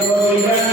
Gloria.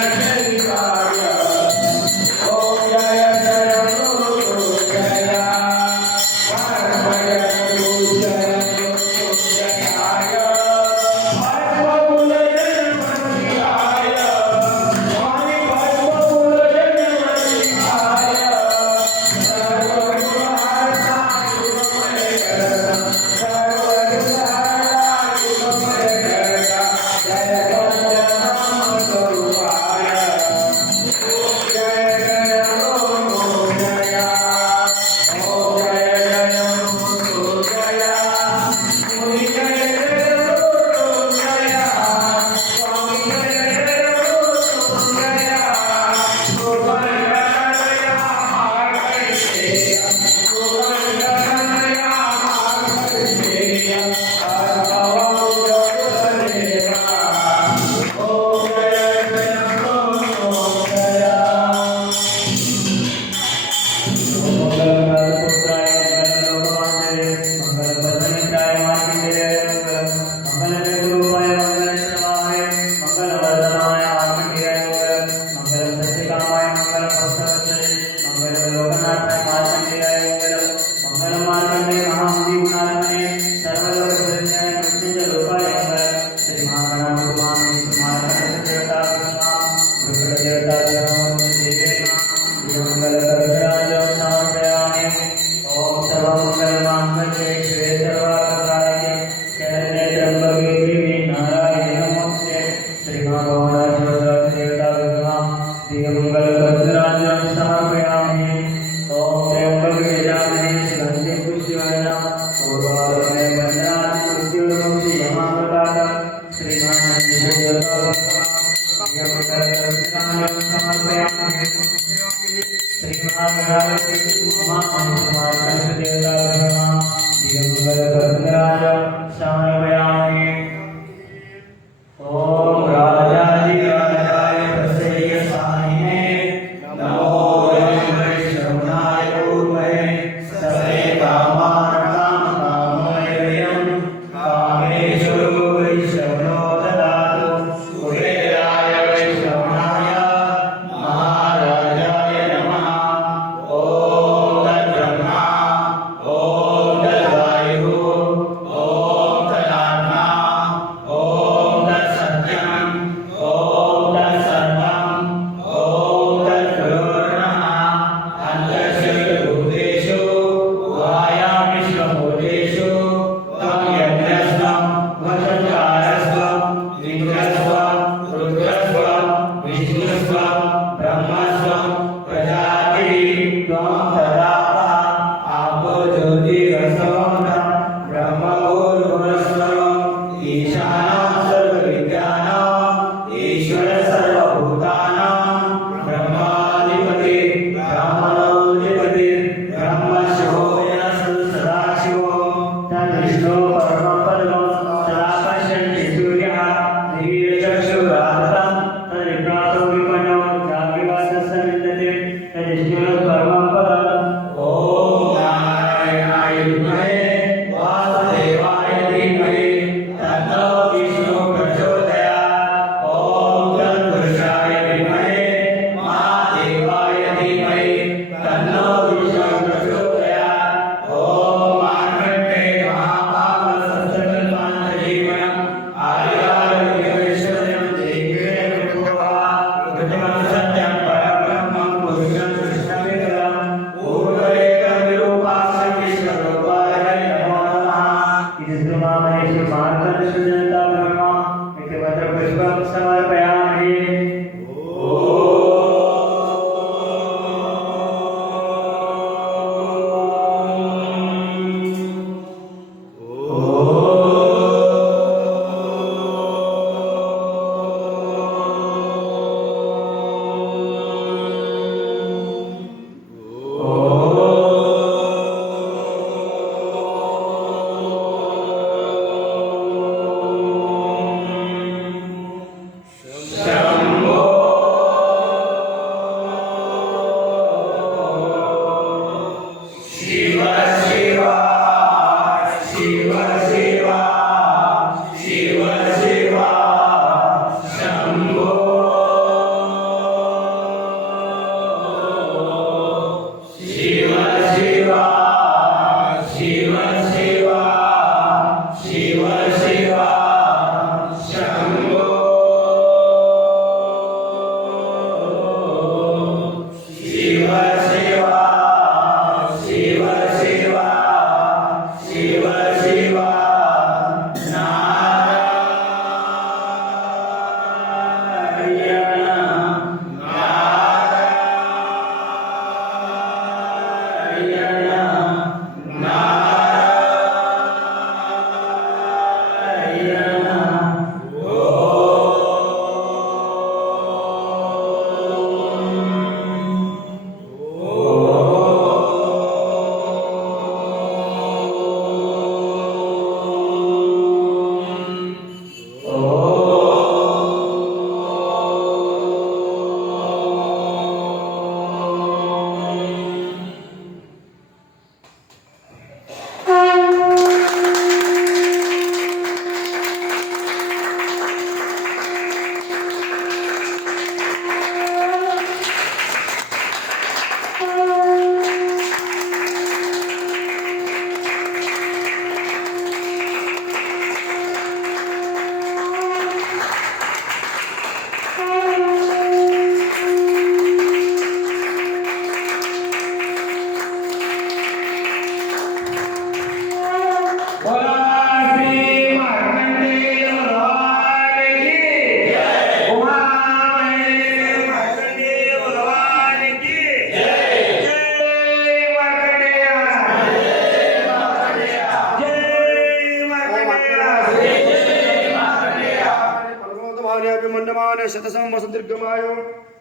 अभिमन्यमाने शतसं वसदीर्घमायु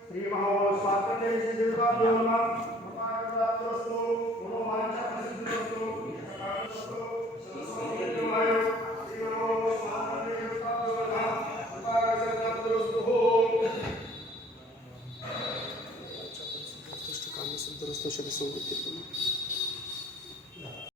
श्रीमहो स्वातंत्र्य दीर्घायो नमः। प्राप्तोस्तु मनो वाञ्छा प्रसिद्धिस्तु दीर्घमायु श्रीमहो स्वातंत्र्य दीर्घायो नमः। प्राप्तोस्तु कामसिद्धरस्तु शतसं